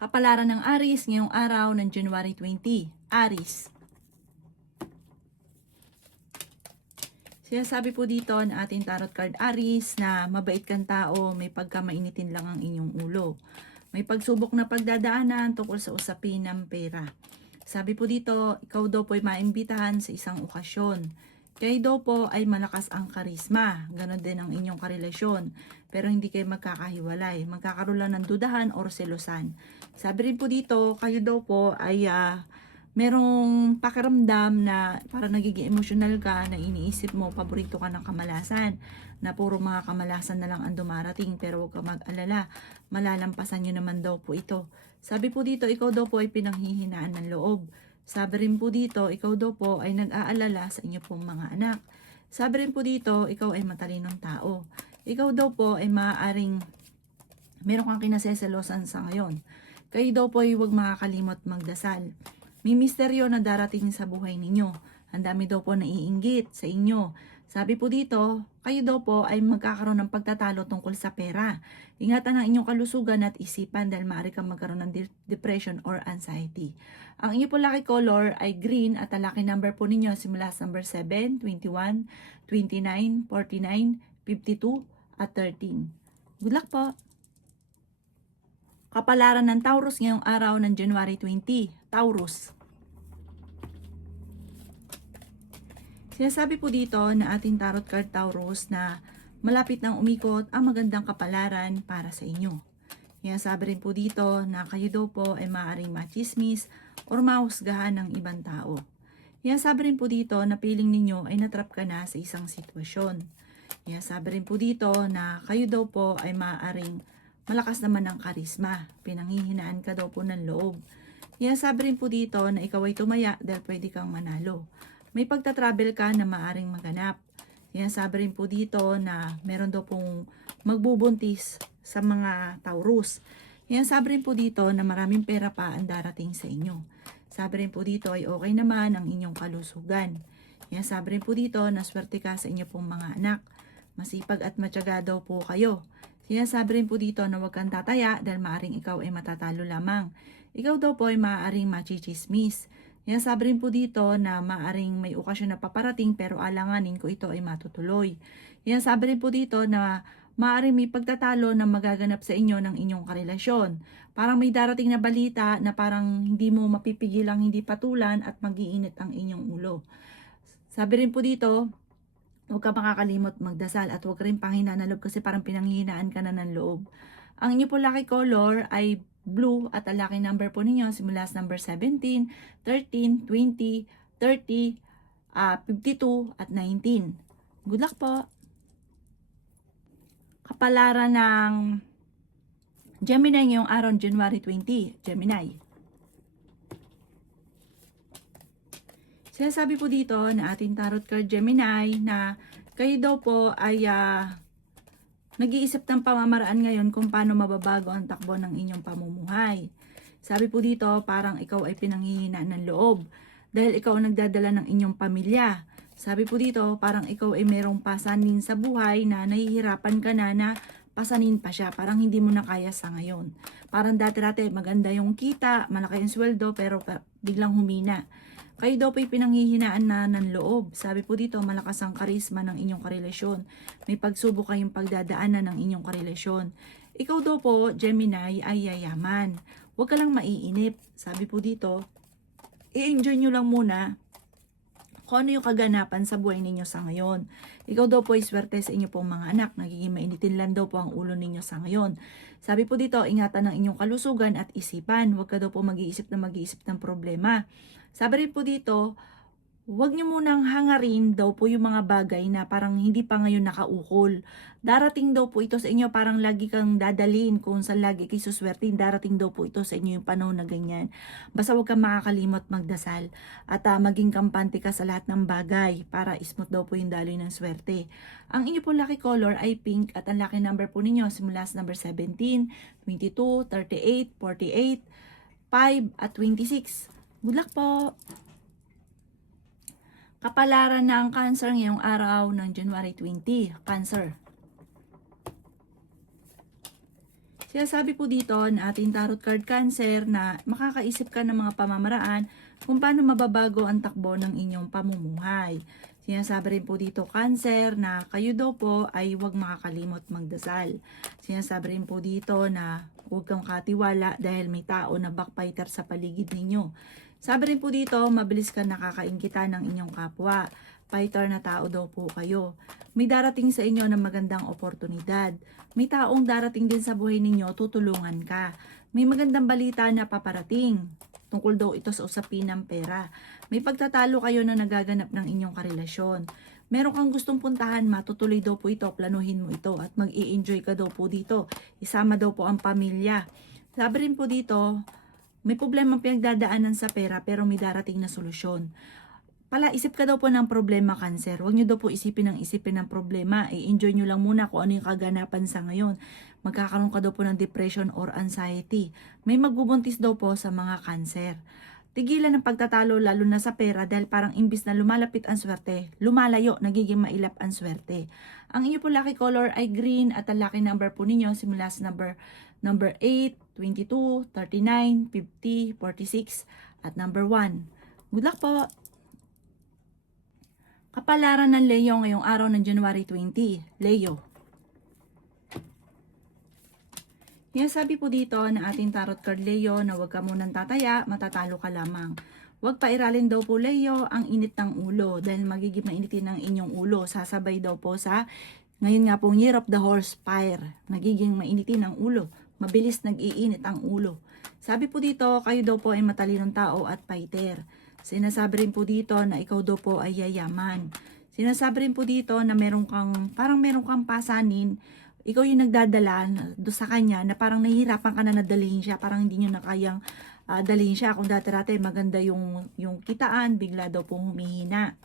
Kapalaran ng Aries ngayong araw ng January 20. Aries. Sinasabi po dito na ating tarot card Aries na mabait kang tao, may pagkamainitin lang ang inyong ulo. May pagsubok na pagdadaanan tungkol sa usapin ng pera. Sabi po dito, ikaw daw po ay maimbitahan sa isang okasyon. Kayo daw po ay malakas ang karisma. Ganon din ang inyong karelasyon. Pero hindi kayo magkakahiwalay. Magkakaroon lang ng dudahan o selosan. Sabi rin po dito, kayo daw po ay merong pakiramdam na parang nagiging emosyonal ka, na iniisip mo, paborito ka ng kamalasan, na puro mga kamalasan na lang ang dumarating, pero huwag ka mag-alala, malalampasan nyo naman daw po ito. Sabi po dito, ikaw daw po ay pinanghihinaan ng loob. Sabi rin po dito, ikaw daw po ay nag-aalala sa inyo pong mga anak. Sabi rin po dito, ikaw ay matalinong tao. Ikaw daw po ay maaaring meron kang kinaseselosan sa ngayon. Kayo daw po ay huwag makakalimot magdasal. May misteryo na darating sa buhay ninyo. Ang dami daw po naiinggit sa inyo. Sabi po dito, kayo daw po ay magkakaroon ng pagtatalo tungkol sa pera. Ingatan ang inyong kalusugan at isipan dahil maaari kang magkaroon ng depression or anxiety. Ang inyo po lucky color ay green at ang lucky number po ninyo simula sa number 7, 21, 29, 49, 52 at 13. Good luck po! Kapalaran ng Taurus ngayong araw ng January 20. Taurus. Sinasabi po dito na ating tarot card Taurus na malapit nang umikot ang magandang kapalaran para sa inyo. Sinasabi rin po dito na kayo daw po ay maaaring machismis or mahusgahan ng ibang tao. Sinasabi rin po dito na feeling ninyo ay natrap ka na sa isang sitwasyon. Sinasabi rin po dito na kayo daw po ay maaaring malakas naman ang karisma. Pinanghihinaan ka daw po ng loob. Sinasabi rin po dito na ikaw ay tumaya dahil pwede kang manalo. May pagta-travel ka na maaring maganap. Sinasabi rin po dito na meron daw pong magbubuntis sa mga Taurus. Sinasabi rin po dito na maraming pera pa ang darating sa inyo. Sabi rin po dito ay okay naman ang inyong kalusugan. Sinasabi rin po dito na swerte ka sa inyo pong mga anak. Masipag at matyaga daw po kayo. Sinasabi rin po dito na huwag kang tataya dahil maaring ikaw ay matatalo lamang. Ikaw daw po ay maaaring machichismis. Sinasabi rin po dito na maaaring may okasyon na paparating pero alanganin ko ito ay matutuloy. Sinasabi rin po dito na maaaring may pagtatalo na magaganap sa inyo ng inyong karelasyon. Parang may darating na balita na parang hindi mo mapipigil ang hindi patulan at mag-iinit ang inyong ulo. Sabi rin po dito, huwag ka makakalimot magdasal at huwag ka rin panghina na loob kasi parang pinanghihinaan ka na ng loob. Ang inyo po lucky color ay blue at ang lucky number po ninyo simula sa number 17, 13, 20, 30, 52 at 19. Good luck po! Kapalaran ng Gemini ngayong araw, January 20. Gemini. Sinasabi po dito na ating tarot card Gemini na kayo daw po ay nag-iisip ng pamamaraan ngayon kung paano mababago ang takbo ng inyong pamumuhay. Sabi po dito, parang ikaw ay pinanghihinaan ng loob dahil ikaw ang nagdadala ng inyong pamilya. Sabi po dito, parang ikaw ay merong pasanin sa buhay na nahihirapan ka na pasanin pa siya. Parang hindi mo na kaya sa ngayon. Parang dati-dati maganda yung kita, malaki yung sweldo, pero biglang humina. Kayo daw po'y pinanghihinaan na ng loob. Sabi po dito, malakas ang karisma ng inyong karelasyon. May pagsubok kayong pagdadaanan ng inyong karelasyon. Ikaw daw po, Gemini, ay yayaman. Huwag ka lang maiinip. Sabi po dito, i-enjoy nyo lang muna kung ano yung kaganapan sa buhay ninyo sa ngayon. Ikaw daw po ay swerte sa inyo pong mga anak. Nagiging mainitin lang daw po ang ulo ninyo sa ngayon. Sabi po dito, ingatan ng inyong kalusugan at isipan. Huwag ka daw po mag-iisip ng problema. Sabi rin po dito, huwag nyo munang hangarin daw po yung mga bagay na parang hindi pa ngayon nakaukol. Darating daw po ito sa inyo, parang lagi kang dadalhin kung saan lagi kayo suswertin. Darating daw po ito sa inyo yung panahon na ganyan. Basta huwag kang makakalimot magdasal at maging kampante ka sa lahat ng bagay para smooth daw po yung daloy ng swerte. Ang inyo po lucky color ay pink at ang lucky number po ninyo simula sa number 17, 22, 38, 48, 5 at 26. Good luck po! Kapalaran ng Cancer ngayong araw ng January 20. Cancer. Sinasabi po dito na ating tarot card Cancer na makakaisip ka ng mga pamamaraan kung paano mababago ang takbo ng inyong pamumuhay. Sinasabi rin po dito Cancer na kayo daw po ay huwag makakalimot magdasal. Sinasabi rin po dito na huwag kang katiwala dahil may tao na backbiter sa paligid ninyo. Sabi rin po dito, mabilis ka nakakainggitan ng inyong kapwa. Fighter na tao daw po kayo. May darating sa inyo ng magandang oportunidad. May taong darating din sa buhay ninyo, tutulungan ka. May magandang balita na paparating. Tungkol daw ito sa usapin ng pera. May pagtatalo kayo na nagaganap ng inyong karelasyon. Meron kang gustong puntahan, matutuloy daw po ito, planuhin mo ito at mag-i-enjoy ka daw po dito. Isama daw po ang pamilya. Sabi rin po dito, may problema pinagdadaanan sa pera pero may darating na solusyon. Isip ka daw po ng problema, Cancer. Huwag nyo daw po isipin ng problema. I-enjoy nyo lang muna kung ano yung kaganapan sa ngayon. Magkakaroon ka daw po ng depression or anxiety. May magbubuntis daw po sa mga Cancer. Tigilan ng pagtatalo lalo na sa pera dahil parang imbis na lumalapit ang swerte, lumalayo, nagiging mailap ang swerte. Ang inyo po lucky color ay green at ang lucky number po ninyo simula sa number 8, 22, 39, 50, 46 at number 1. Good luck po! Kapalaran ng Leo ngayong araw ng January 20. Leo. Sabi po dito na ating tarot card Leo na huwag ka munang tataya, matatalo ka lamang. Huwag pairalin daw po Leo ang init ng ulo dahil magiging mainitin ang inyong ulo. Sasabay daw po sa ngayon nga pong Year of the Horse Fire. Nagiging mainitin ang ulo. Mabilis nag-iinit ang ulo. Sabi po dito, kayo daw po ay matalinong tao at fighter. Sinasabi rin po dito na ikaw daw po ay yayaman. Sinasabi rin po dito na meron kang pasanin, ikaw yung nagdadala do sa kanya na parang nahihirapan ka na nadalhin siya, parang hindi nyo na kayang dalhin siya. Kung dati-dati maganda yung kitaan, bigla daw po humihina.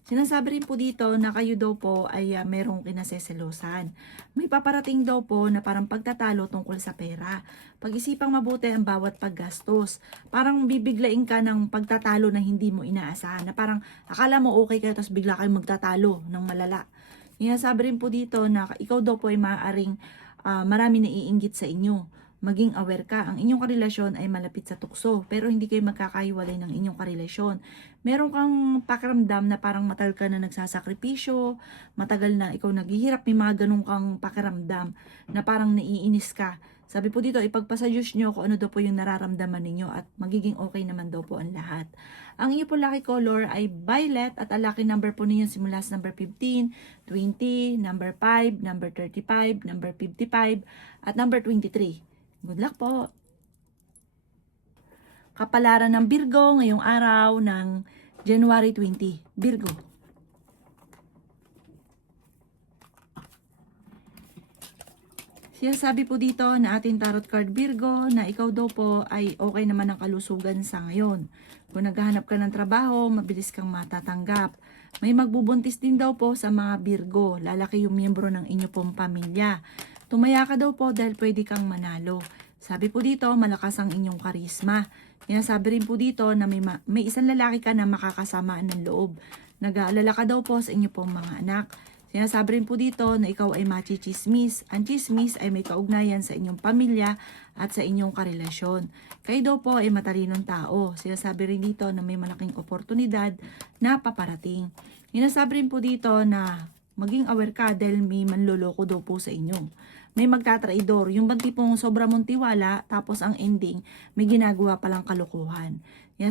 Sinasabi rin po dito na kayo daw po ay merong kinaseselosan. May paparating daw po na parang pagtatalo tungkol sa pera. Pag-isipang mabuti ang bawat paggastos. Parang bibiglain ka ng pagtatalo na hindi mo inaasahan. Na parang akala mo okay kayo tapos bigla kayo magtatalo ng malala. Sinasabi rin po dito na ikaw daw po ay maaaring marami naiinggit sa inyo. Maging aware ka, ang inyong karelasyon ay malapit sa tukso, pero hindi kayo magkakahiwalay ng inyong karelasyon. Meron kang pakiramdam na parang matagal ka na nagsasakripisyo, matagal na ikaw naghihirap, may mga ganun kang pakiramdam na parang naiinis ka. Sabi po dito, ipagpasa Diyos nyo kung ano daw po yung nararamdaman ninyo at magiging okay naman daw po ang lahat. Ang inyo po lucky color ay violet at ang lucky number po ninyo simula sa number 15, 20, number 5, number 35, number 55 at number 23. Good luck po! Kapalaran ng Virgo ngayong araw ng January 20. Virgo. Sinasabi po dito na ating tarot card Virgo na ikaw daw po ay okay naman ang kalusugan sa ngayon. Kung naghahanap ka ng trabaho, mabilis kang matatanggap. May magbubuntis din daw po sa mga Virgo. Lalaki yung miyembro ng inyo pong pamilya. Tumaya ka daw po dahil pwede kang manalo. Sabi po dito, malakas ang inyong karisma. Sinasabi rin po dito na may isang lalaki ka na makakasamaan ng loob. Nag-aalala ka daw po sa inyo pong mga anak. Sinasabi rin po dito na ikaw ay machichismis. Ang chismis ay may kaugnayan sa inyong pamilya at sa inyong karelasyon. Kayo daw po ay matalinong tao. Sinasabi rin dito na may malaking oportunidad na paparating. Sinasabi rin po dito na maging aware ka dahil may manloloko daw po sa inyo. May magtatraidor. Yung bang tipong sobra mong tiwala, tapos ang ending, may ginagawa palang kalokohan.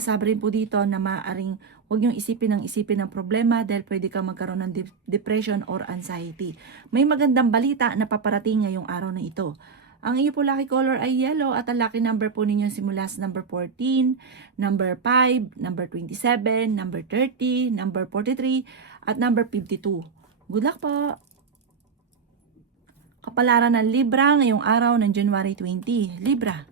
Sabi rin po dito na maaaring huwag niyong isipin ng problema dahil pwede kang magkaroon ng depression or anxiety. May magandang balita na paparating ngayong araw na ito. Ang iyo po lucky color ay yellow at ang lucky number po ninyo simula sa number 14, number 5, number 27, number 30, number 43, at number 52. Good luck po! Kapalaran ng Libra ngayong araw ng January 20. Libra.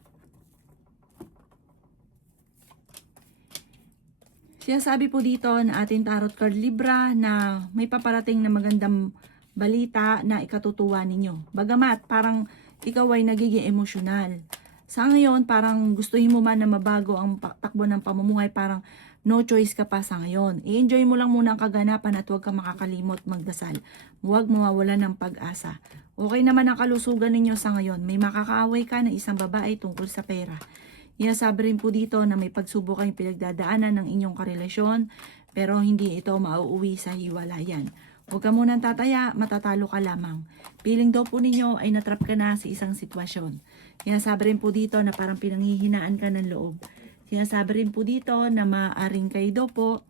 Sinasabi po dito na ating tarot card Libra na may paparating na magandang balita na ikatutuwa ninyo. Bagamat parang ikaw ay nagiging emosyonal. Sa ngayon parang gustuhin mo man na mabago ang takbo ng pamumuhay, parang no choice ka pa sa ngayon. I-enjoy mo lang muna ang kaganapan at huwag ka makakalimot magdasal. Huwag mawawala ng pag-asa. Okay naman ang kalusugan ninyo sa ngayon. May makakaaway ka na isang babae tungkol sa pera. Sabi rin po dito na may pagsubok kayong pinagdadaanan ng inyong karelasyon, pero hindi ito mauuwi sa hiwalayan. Huwag ka munang tataya, matatalo ka lamang. Feeling daw po ninyo ay natrap ka na sa isang sitwasyon. Sabi rin po dito na parang pinanghihinaan ka ng loob. Sinasabi rin po dito na maaaring kayo daw po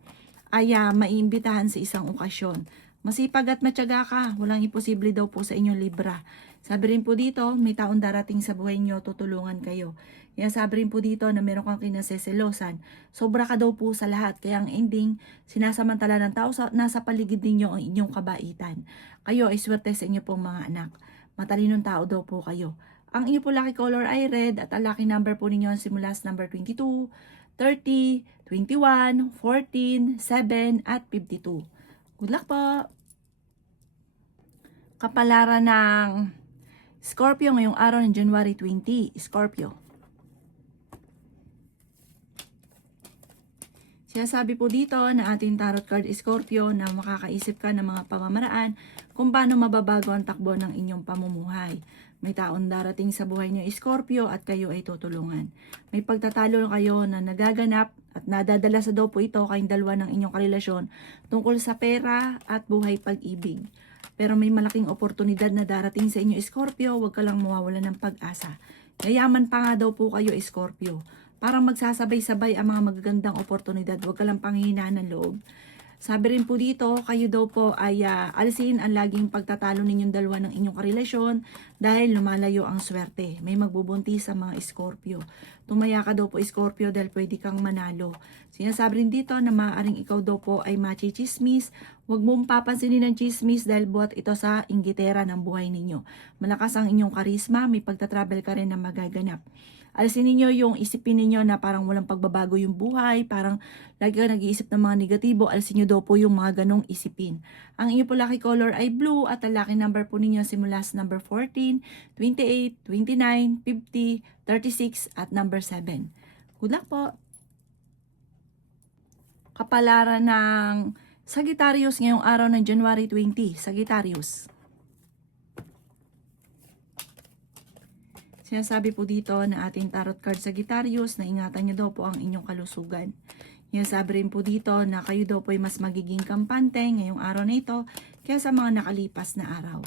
ay maiimbitahan sa isang okasyon. Masipag at matyaga ka, walang imposible daw po sa inyong Libra. Sabi rin po dito, may taon darating sa buhay nyo, tutulungan kayo. Sabi rin po dito na meron kang kinaseselosan. Sobra ka daw po sa lahat, kaya ang ending, sinasamantala ng tao nasa paligid ninyo ang inyong kabaitan. Kayo ay swerte sa inyo pong mga anak. Matalinong tao daw po kayo. Ang inyo po lucky color ay red at ang lucky number po ninyo simula sa number 22, 30, 21, 14, 7 at 52. Good luck po! Kapalaran ng Scorpio ngayong araw ng January 20. Scorpio. Sinasabi po dito na ating tarot card Scorpio na makakaisip ka ng mga pamamaraan kung paano mababago ang takbo ng inyong pamumuhay. May taon darating sa buhay niyo Scorpio at kayo ay tutulungan. May pagtatalo kayo na nagaganap at nadadala sa daw po ito kayong dalawa ng inyong karelasyon tungkol sa pera at buhay pag-ibig. Pero may malaking oportunidad na darating sa inyo Scorpio, huwag ka lang mawawala ng pag-asa. Yayaman pa nga daw po kayo Scorpio. Parang magsasabay-sabay ang mga magagandang oportunidad, huwag ka lang panghihinaan ng loob. Sabi rin po dito, kayo daw po ay alisin ang laging pagtatalo ninyong dalawa ng inyong karelasyon dahil lumalayo ang swerte. May magbubuntis sa mga Scorpio. Tumaya ka daw po Scorpio dahil pwede kang manalo. Sinasabi rin dito na maaaring ikaw daw po ay machichismis. Huwag mong papansinin ng chismis dahil buhat ito sa inggitera ng buhay ninyo. Malakas ang inyong karisma, may pagtatravel ka rin na magaganap. Alisin ninyo yung isipin ninyo na parang walang pagbabago yung buhay, parang lagi ka nag-iisip ng mga negatibo, alisin nyo daw po yung mga ganong isipin. Ang inyo po lucky color ay blue at ang lucky number po ninyo simula sa number 14, 28, 29, 50, 36 at number 7. Good luck po! Kapalaran ng Sagittarius ngayong araw ng January 20, Sagittarius. Sinasabi po dito na ating tarot card Sagittarius na ingatan nyo daw po ang inyong kalusugan. Sinasabi rin po dito na kayo daw po ay mas magiging kampante ngayong araw na ito kaysa sa mga nakalipas na araw.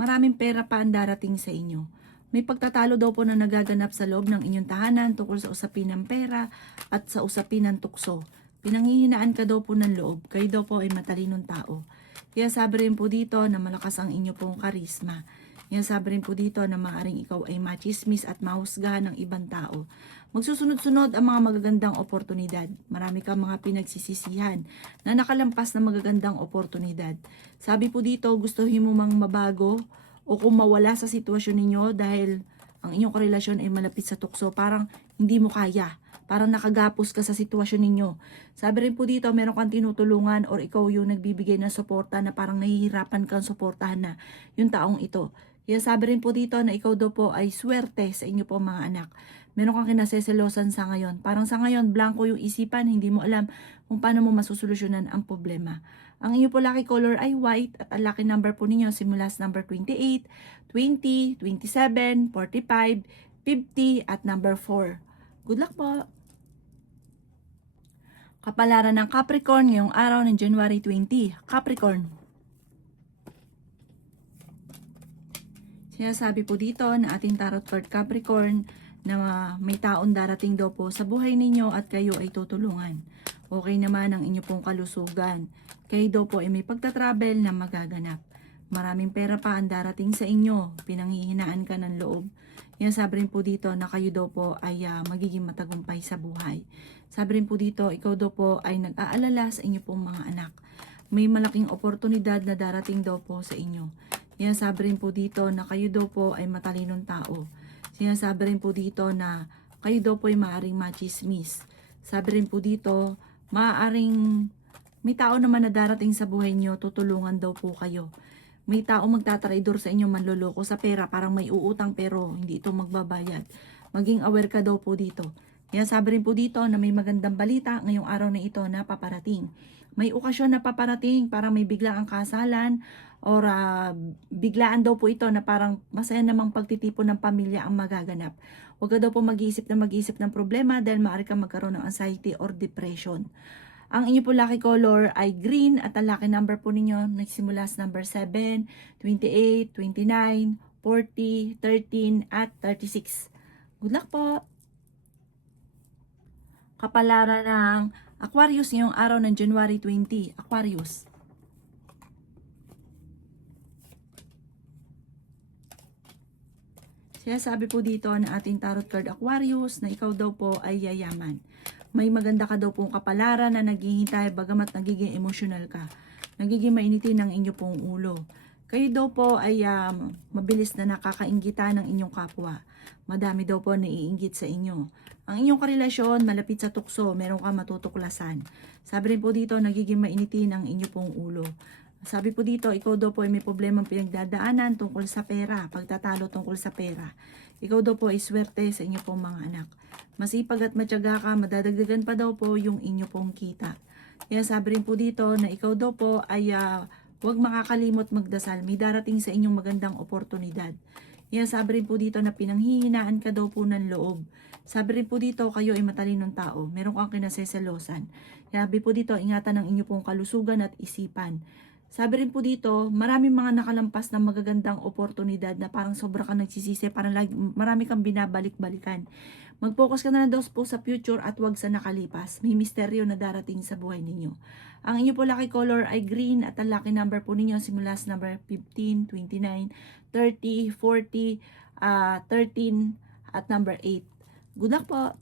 Maraming pera pa ang darating sa inyo. May pagtatalo daw po na nagaganap sa loob ng inyong tahanan tungkol sa usapin ng pera at sa usapin ng tukso. Pinanghihinaan ka daw po ng loob. Kayo daw po ay matalinong tao. Kaya sabi rin po dito na malakas ang inyo pong karisma. Sabi rin po dito na maaaring ikaw ay machismis at mahusgahan ng ibang tao. Magsusunod-sunod ang mga magagandang oportunidad. Marami kang mga pinagsisisihan na nakalampas na magagandang oportunidad. Sabi po dito, gustuhin mo mang mabago o kung mawala sa sitwasyon ninyo dahil ang inyong karelasyon ay malapit sa tukso, parang hindi mo kaya. Parang nakagapos ka sa sitwasyon ninyo. Sabi rin po dito, meron kang tinutulungan or ikaw yung nagbibigay ng suporta na parang nahihirapan kang suportahan na yung taong ito. Kaya sabi rin po dito na ikaw daw po ay swerte sa inyo po mga anak. Meron kang kinaseselosan sa ngayon. Parang sa ngayon, blanco yung isipan, hindi mo alam kung paano mo masusolusyonan ang problema. Ang inyo po lucky color ay white at ang lucky number po ninyo simula sa number 28, 20, 27, 45, 50 at number 4. Good luck po! Kapalaran ng Capricorn ngayong araw ng January 20. Capricorn. Sinasabi po dito na ating tarot card Capricorn na may taon darating daw po sa buhay ninyo at kayo ay tutulungan. Okay naman ang inyo pong kalusugan. Kayo daw po ay may pagtatravel na magaganap. Maraming pera pa ang darating sa inyo. Pinanghihinaan ka ng loob. Sabi rin po dito na kayo daw po ay magiging matagumpay sa buhay. Sabi rin po dito, ikaw daw po ay nag-aalala sa inyo pong mga anak. May malaking oportunidad na darating daw po sa inyo. Sabi rin po dito na kayo daw po ay matalinong tao. Sinasabi rin po dito na kayo daw po ay maaaring machismis. Sabi rin po dito, maaaring may tao naman na darating sa buhay nyo, tutulungan daw po kayo. May tao magtatraidor sa inyo, manloloko sa pera, parang may uutang pero hindi ito magbabayad. Maging aware ka daw po dito. Sabi rin po dito na may magandang balita ngayong araw na ito na paparating. may okasyon na paparating, parang may biglaang kasalan or biglaan daw po ito na parang masaya namang pagtitipon ng pamilya ang magaganap. Huwag ka daw po mag-iisip ng problema dahil maaari kang magkaroon ng anxiety or depression. Ang inyo po lucky color ay green at ang lucky number po ninyo nagsimula sa number 7, 28, 29, 40, 13 at 36. Good luck po! Kapalaran ng Aquarius ngayong araw ng January 20. Aquarius. Sabi po dito na ating tarot card Aquarius na ikaw daw po ay yayaman. May maganda ka daw pong kapalaran na naghihintay bagamat nagiging emotional ka. Nagiging mainitin ang inyo pong ulo. Kayo daw po ay mabilis na nakakainggitan ng inyong kapwa. Madami daw po naiinggit sa inyo. Ang inyong karelasyon malapit sa tukso, meron kang matutuklasan. Sabi rin po dito, nagiging mainitin ang inyo pong ulo. Sabi po dito, ikaw daw po ay may problemang pinagdadaanan tungkol sa pera, pagtatalo tungkol sa pera. Ikaw daw po ay swerte sa inyo pong mga anak. Masipag at matyaga ka, madadagdagan pa daw po yung inyo pong kita. Kaya sabi rin po dito na ikaw daw po ay huwag makakalimot magdasal. May darating sa inyong magandang oportunidad. Kaya sabi rin po dito na pinanghihinaan ka daw po ng loob. Sabi rin po dito, kayo ay matalinong tao. Meron kang kinaseselosan. Sabi po dito, ingatan ang inyo pong kalusugan at isipan. Sabi rin po dito, maraming mga nakalampas ng magagandang oportunidad na parang sobra kang nagsisisi, parang marami kang binabalik-balikan. Mag-focus ka na lang daw po sa future at wag sa nakalipas. May misteryo na darating sa buhay ninyo. Ang inyo po lucky color ay green at ang lucky number po ninyo simula sa number 15, 29, 30, 40, 13 at number 8. Good luck po!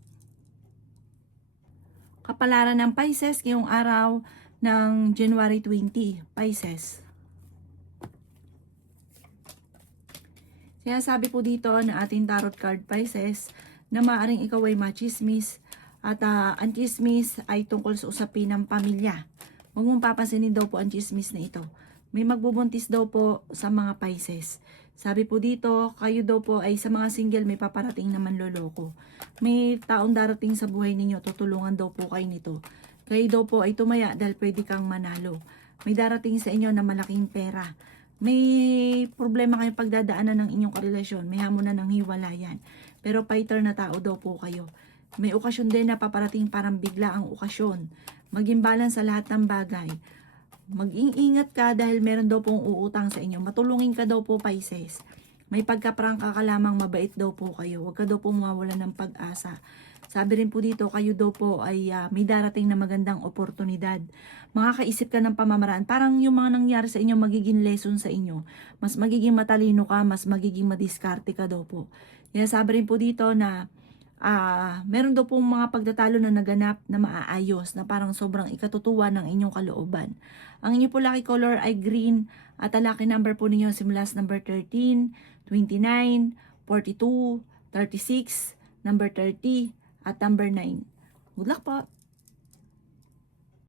Kapalaran ng Pisces ngayong araw ng January 20, Pisces. Kaya sabi po dito na ating tarot card Pisces na maaaring ikaw ay machismis at ang chismis ay tungkol sa usapin ng pamilya. Huwag mong papansinin daw po ang chismis na ito. May magbubuntis daw po sa mga Pisces. Sabi po dito, kayo daw po ay sa mga single may paparating naman loloko. May taong darating sa buhay ninyo, tutulungan daw po kayo nito. Kayo daw po ay tumaya dahil pwede kang manalo. May darating sa inyo na malaking pera. May problema kayong pagdadaanan ng inyong karelasyon. May hamunan ng hiwalayan. Pero fighter na tao daw po kayo. May okasyon din na paparating parang bigla ang okasyon. Maging balance sa lahat ng bagay. Mag-ingat ka dahil meron daw pong uutang sa inyo. Matulungin ka daw po Pisces. May pagkaprangka ka lamang, mabait daw po kayo. Huwag ka daw po mawawala ng pag-asa. Sabi rin po dito, kayo daw po ay may darating na magandang oportunidad. Makakaisip ka ng pamamaraan. Parang yung mga nangyari sa inyo, magiging lesson sa inyo. Mas magiging matalino ka, mas magiging madiskarte ka daw po. Kaya sabi rin po dito na meron daw pong mga pagtatalo na naganap na maaayos, na parang sobrang ikatutuwa ng inyong kalooban. Ang inyo po lucky color ay green at ang lucky number po ninyo simula sa number 13, 29, 42, 36, number 30, at number 9. Good luck po!